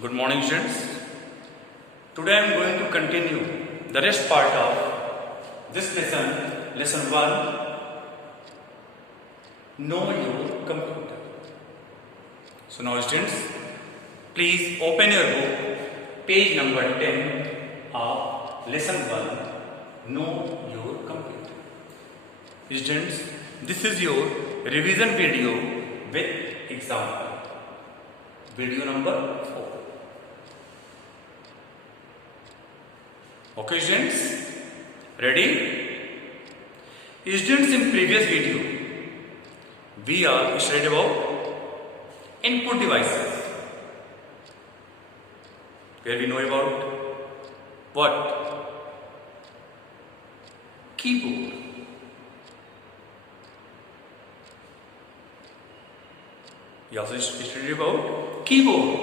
Good morning, students. Today I am going to continue the rest part of this lesson 1, Know Your Computer. So now, students, please open your book, page number 10 of lesson 1, Know Your Computer. Students, this is your revision video with example. Video number 4. Okay, students, ready? Students, in previous video, we are studied about input devices, where we know about what? Keyboard. We also studied about keyboard.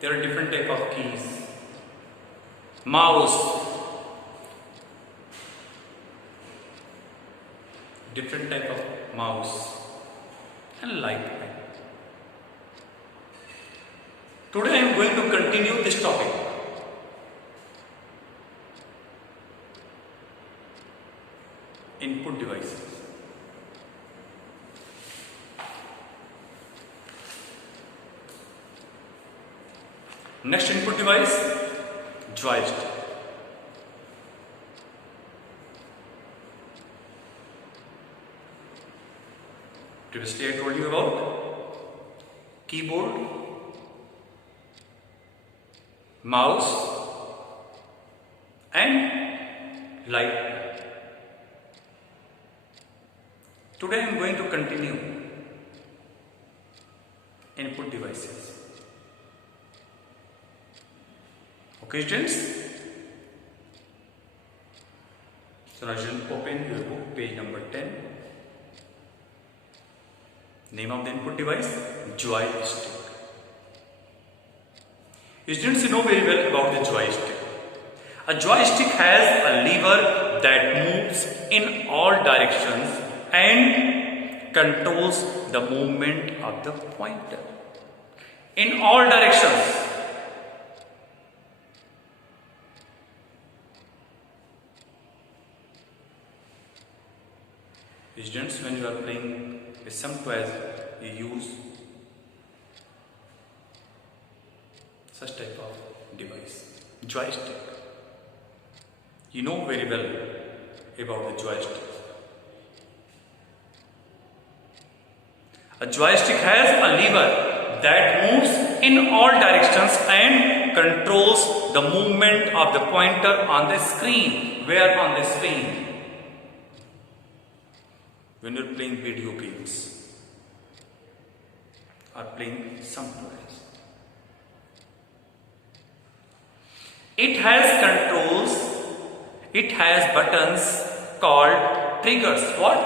There are different type of keys. Mouse, different type of mouse, and light pen. Today I am going to continue this topic. Input devices. Next input device, joystick. Previously I told you about keyboard, mouse, and light pen. Today I am going to continue input devices. Okay, students? So now you open your book, page number 10. Name of the input device, joystick. Students, you know very well about the joystick. A joystick has a lever that moves in all directions and controls the movement of the pointer. In all directions. Students, when you are playing with some toys, you use such type of device, joystick. You know very well about the joystick. A joystick has a lever that moves in all directions and controls the movement of the pointer on the screen. Where on the screen? When you're playing video games or playing some toys. It has controls, it has buttons called triggers. What?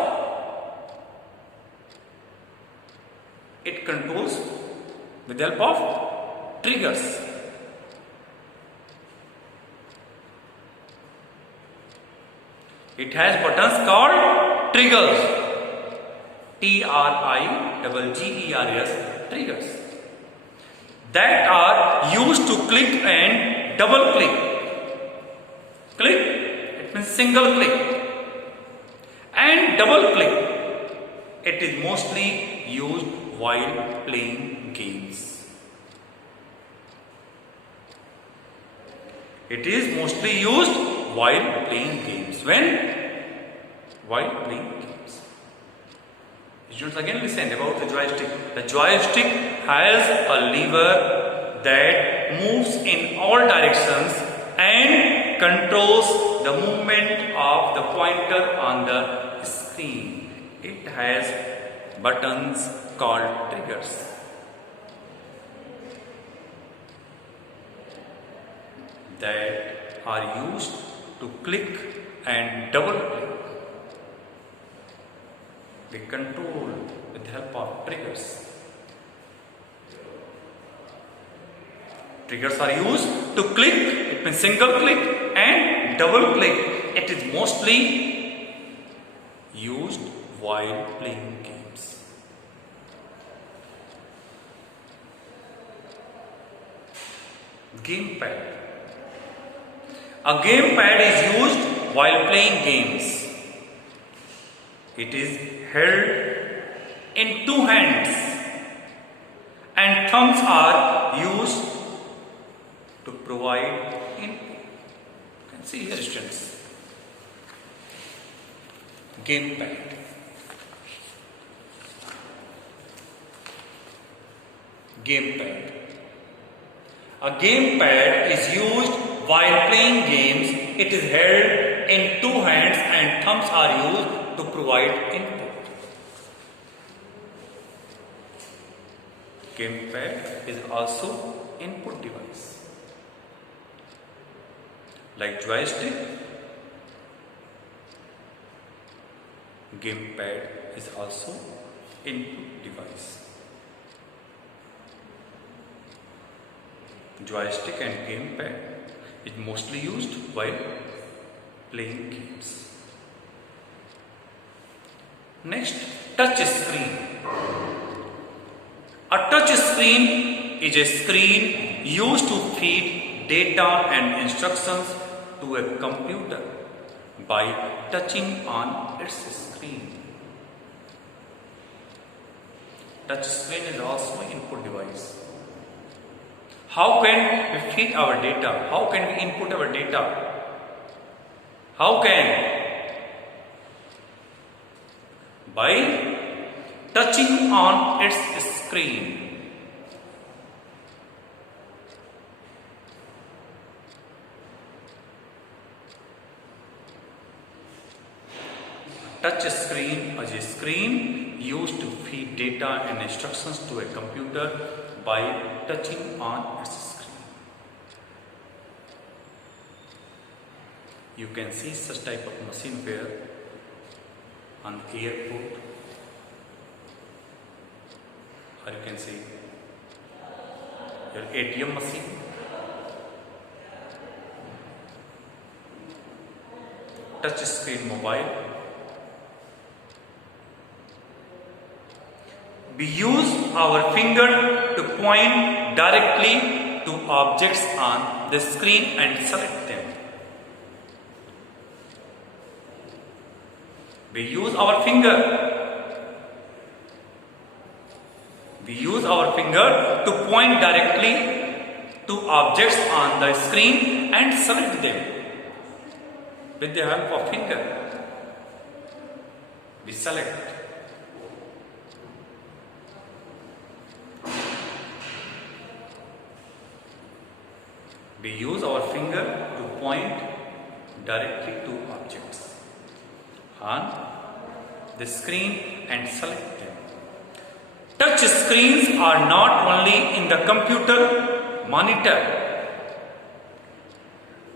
It controls with the help of triggers. It has buttons called triggers. Triggers, triggers, that are used to click and double click. Click, it means single click, and double click. It is mostly used while playing games. It is mostly used while playing games. When? While playing games. Students, again listen about the joystick. The joystick has a lever that moves in all directions and controls the movement of the pointer on the screen. It has buttons called triggers. That are used to click and double click. They control with the help of triggers. Triggers are used to click, it means single click, and double click. It is mostly used while playing games. Gamepad. A gamepad is used while playing games. It is held in two hands and thumbs are used to provide input. You can see here students. Gamepad. Gamepad. A gamepad is used while playing games. It is held in two hands and thumbs are used to provide input. Gamepad is also input device. Like joystick, gamepad is also input device. Joystick and gamepad is mostly used while playing games. Next, touch screen. A touch screen is a screen used to feed data and instructions to a computer by touching on its screen. Touch screen is also an input device. How can we feed our data? How can we input our data? How can? By touching on its screen. Touch screen is a screen used to feed data and instructions to a computer by touching on its screen. You can see such type of machine where on the airport, or you can see your ATM machine, touch screen mobile. We use our finger to point directly to objects on the screen and select them. We use our finger. We use our finger to point directly to objects on the screen and select them. With the help of finger, we select. We use our finger to point directly to objects on the screen and select them. Touch screens are not only in the computer monitor.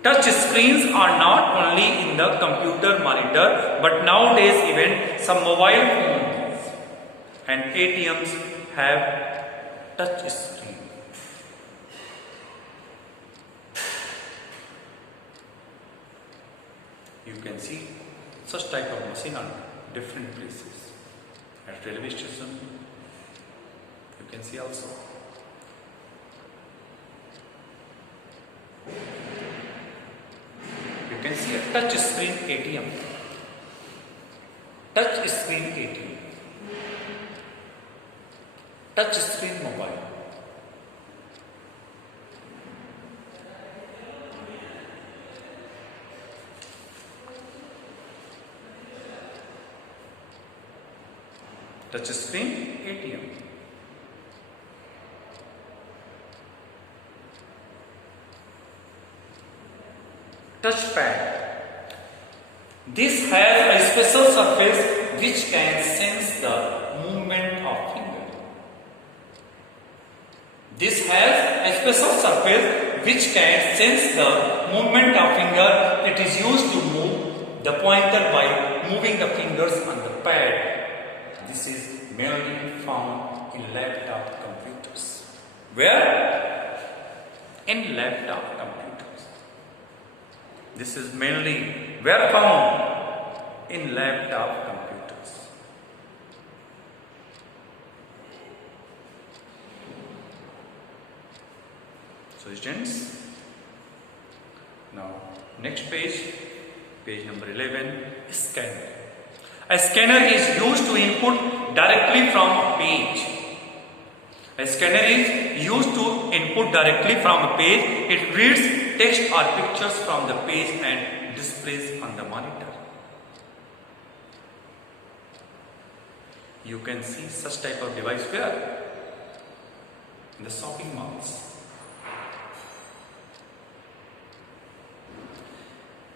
Touch screens are not only in the computer monitor, but nowadays even some mobile phones and ATMs have touch screen. You can see such type of machine on different places. At railway station, you can see also. You can see a touch screen ATM. Touch screen ATM. Touch screen mobile. Touch screen ATM. Touchpad. This has a special surface which can sense the movement of finger. This has a special surface which can sense the movement of finger. It is used to move the pointer by moving the fingers on the pad. This is mainly found in laptop computers. Where? In laptop computers. This is mainly where found? In laptop computers. So students, now next page, page number 11, scanner. A scanner is used to input directly from a page. A scanner is used to input directly from a page. It reads text or pictures from the page and displays on the monitor. You can see such type of device where? In the shopping malls.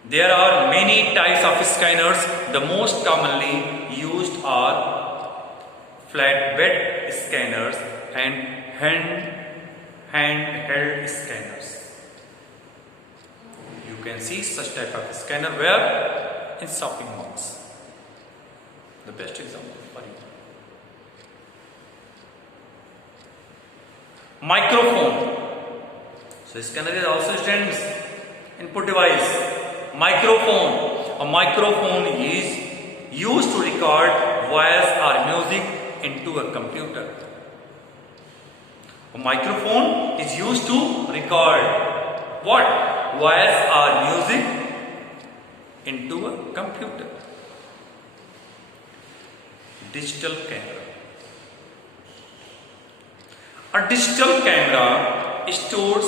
There are many types of scanners. The most commonly used are flatbed scanners and handheld scanners. You can see such type of scanner where? In shopping malls. The best example for you. Microphone. So scanner is also students input device. Microphone. A microphone is used to record voice or music into a computer. A microphone is used to record what? Voice or music into a computer. Digital camera. A digital camera stores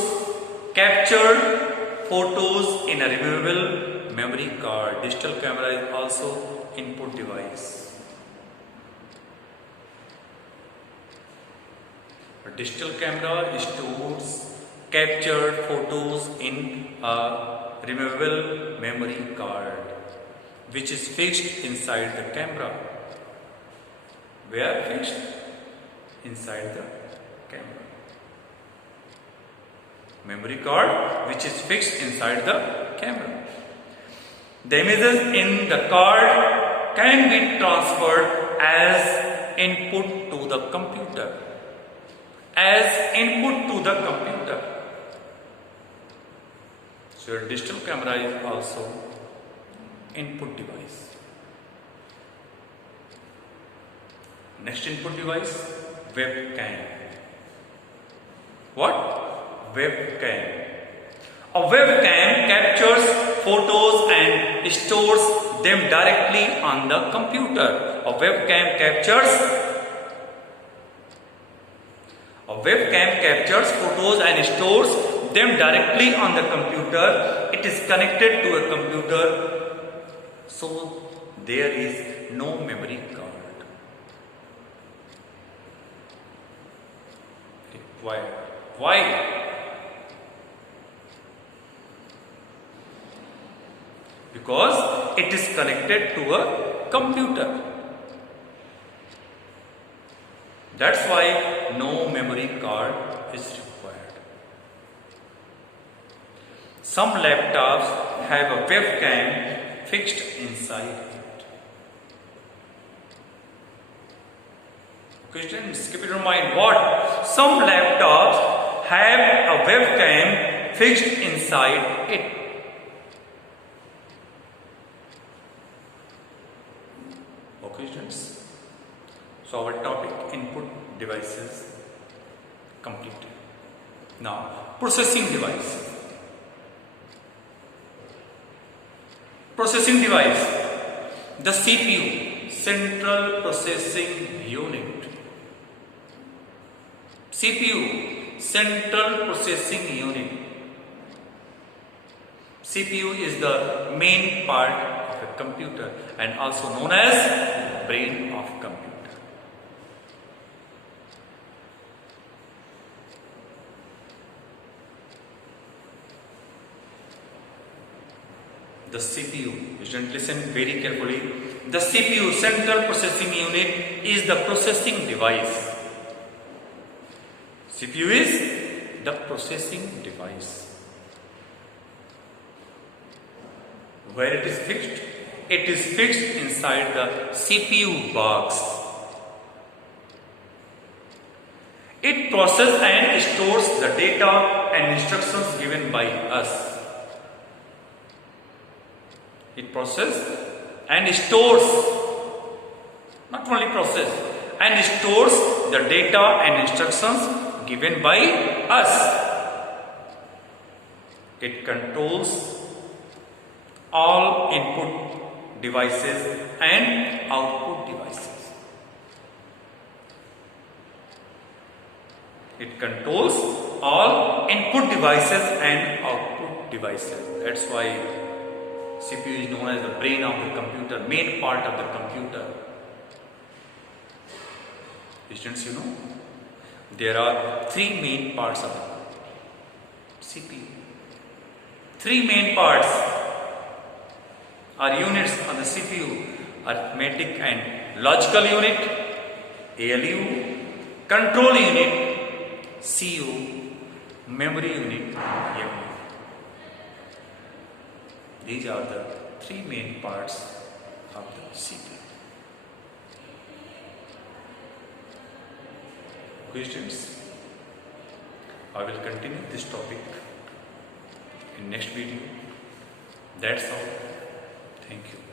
captured photos in a removable memory card. Digital camera is also input device. A digital camera stores captured photos in a removable memory card, which is fixed inside the camera. Where fixed? Inside the camera. Memory card which is fixed inside the camera. The images in the card can be transferred as input to the computer. As input to the computer. So your digital camera is also input device. Next input device, webcam. What? Webcam. A webcam captures photos and stores them directly on the computer. A webcam captures photos and stores them directly on the computer. It is connected to a computer, so there is no memory card required. Why? Because it is connected to a computer. That's why no memory card is required. Some laptops have a webcam fixed inside it. Okay, students, keep it in mind what? Some laptops have a webcam fixed inside it. Okay, students. So our topic input devices completed. Now processing device. Processing device. The CPU, Central Processing Unit. CPU, Central Processing Unit. CPU is the main part of a computer and also known as brain of computer. The CPU, you should listen very carefully. The CPU, Central Processing Unit, is the processing device. CPU is the processing device. Where it is fixed? It is fixed inside the CPU box. It processes and stores the data and instructions given by us. It processes and stores, not only process, and stores the data and instructions given by us. It controls all input devices and output devices. It controls all input devices and output devices. That's why CPU is known as the brain of the computer, main part of the computer. Students, you know, there are three main parts of the CPU. Three main parts are units on the CPU: arithmetic and logical unit, ALU, control unit, CU, memory unit, MU. These are the three main parts of the CPU. Questions? I will continue this topic in next video. That's all. Thank you.